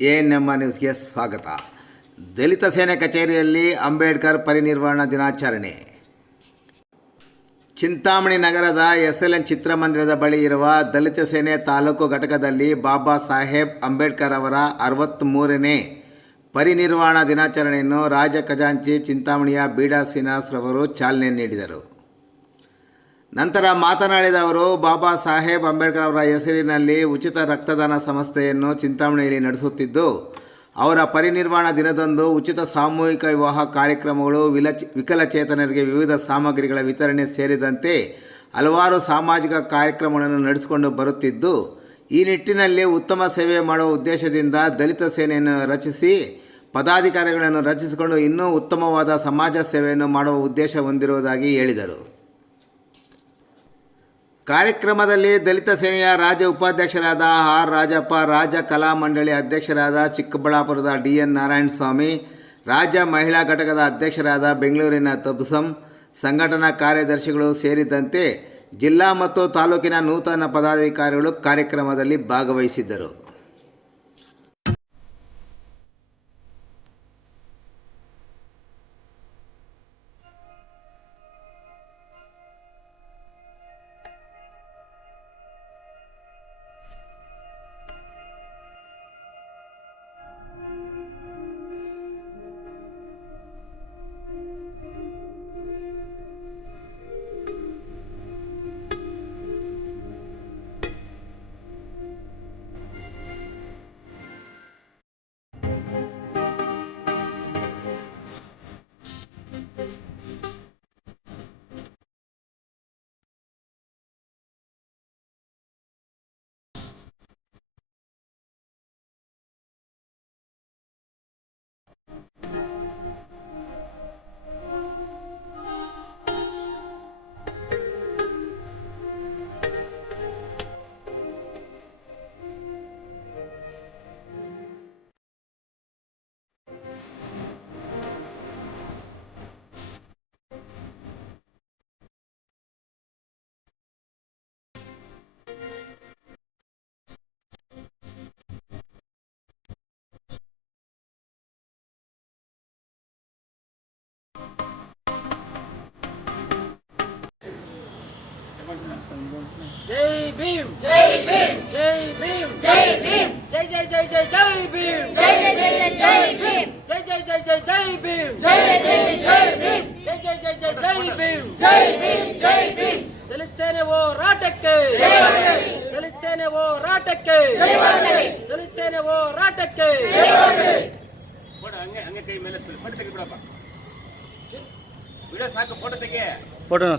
ANM ನ್ಯೂಸ್ಗೆ ಸ್ವಾಗತ. ದಲಿತ ಸೇನೆ ಕಚೇರಿಯಲ್ಲಿ ಅಂಬೇಡ್ಕರ್ ಪರಿನಿರ್ವಾಣ ದಿನಾಚರಣೆ. ಚಿಂತಾಮಣಿ ನಗರದ SLN ಚಿತ್ರಮಂದಿರದ ಬಳಿ ಇರುವ ದಲಿತ ಸೇನೆ ತಾಲೂಕು ಘಟಕದಲ್ಲಿ ಬಾಬಾ ಸಾಹೇಬ್ ಅಂಬೇಡ್ಕರ್ ಅವರ 63ನೇ ಪರಿನಿರ್ವಾಣ ದಿನಾಚರಣೆಯನ್ನು ರಾಜ ಖಜಾಂಚಿ ಚಿಂತಾಮಣಿಯ ಬೀಡಾ ಶ್ರೀನಿವಾಸ್ ರವರು ಚಾಲನೆ ನೀಡಿದರು. ನಂತರ ಮಾತನಾಡಿದ ಅವರು, ಬಾಬಾ ಸಾಹೇಬ್ ಅಂಬೇಡ್ಕರ್ ಅವರ ಹೆಸರಿನಲ್ಲಿ ಉಚಿತ ರಕ್ತದಾನ ಸಂಸ್ಥೆಯನ್ನು ಚಿಂತಾಮಣಿಯಲ್ಲಿ ನಡೆಸುತ್ತಿದ್ದು, ಅವರ ಪರಿನಿರ್ವಾಣ ದಿನದಂದು ಉಚಿತ ಸಾಮೂಹಿಕ ವಿವಾಹ ಕಾರ್ಯಕ್ರಮಗಳು, ವಿಕಲಚೇತನರಿಗೆ ವಿವಿಧ ಸಾಮಗ್ರಿಗಳ ವಿತರಣೆ ಸೇರಿದಂತೆ ಹಲವಾರು ಸಾಮಾಜಿಕ ಕಾರ್ಯಕ್ರಮಗಳನ್ನು ನಡೆಸಿಕೊಂಡು ಬರುತ್ತಿದ್ದು, ಈ ನಿಟ್ಟಿನಲ್ಲಿ ಉತ್ತಮ ಸೇವೆ ಮಾಡುವ ಉದ್ದೇಶದಿಂದ ದಲಿತ ಸೇನೆಯನ್ನು ರಚಿಸಿ ಪದಾಧಿಕಾರಿಗಳನ್ನು ರಚಿಸಿಕೊಂಡು ಇನ್ನೂ ಉತ್ತಮವಾದ ಸಮಾಜ ಸೇವೆಯನ್ನು ಮಾಡುವ ಉದ್ದೇಶ ಹೊಂದಿರುವುದಾಗಿ ಹೇಳಿದರು. ಕಾರ್ಯಕ್ರಮದಲ್ಲಿ ದಲಿತ ಸೇನೆಯ ರಾಜ್ಯ ಉಪಾಧ್ಯಕ್ಷರಾದ ಆರ್ ರಾಜಪ್ಪ, ರಾಜ್ಯ ಕಲಾ ಮಂಡಳಿ ಅಧ್ಯಕ್ಷರಾದ ಚಿಕ್ಕಬಳ್ಳಾಪುರದ DN ನಾರಾಯಣಸ್ವಾಮಿ, ರಾಜ್ಯ ಮಹಿಳಾ ಘಟಕದ ಅಧ್ಯಕ್ಷರಾದ ಬೆಂಗಳೂರಿನ ತಬಸಂ, ಸಂಘಟನಾ ಕಾರ್ಯದರ್ಶಿಗಳು ಸೇರಿದಂತೆ ಜಿಲ್ಲಾ ಮತ್ತು ತಾಲೂಕಿನ ನೂತನ ಪದಾಧಿಕಾರಿಗಳು ಕಾರ್ಯಕ್ರಮದಲ್ಲಿ ಭಾಗವಹಿಸಿದ್ದರು. जय भीम जय भीम जय भीम जय भीम जय जय जय जय जय भीम जय जय जय जय जय भीम जय जय जय जय जय भीम जय जय जय जय जय भीम जय जय जय जय जय भीम जय भीम जय भीम दलित सेने ಹೋರಾಟಕ್ಕೆ ಜಯವಾಗಲಿ दलित सेने ಹೋರಾಟಕ್ಕೆ ಜಯವಾಗಲಿ दलित सेने ಹೋರಾಟಕ್ಕೆ ಜಯವಾಗಲಿ ಫೋಟೋ ಹಂಗೆ ಕೈ ಮೇಲೆ ಫೋಟೋ ತೆಗಿ ಬಿಡಪ್ಪ ವಿಡಿಯೋ ಸಾಕು ಫೋಟೋ ತೆಗಿ ಫೋಟೋನ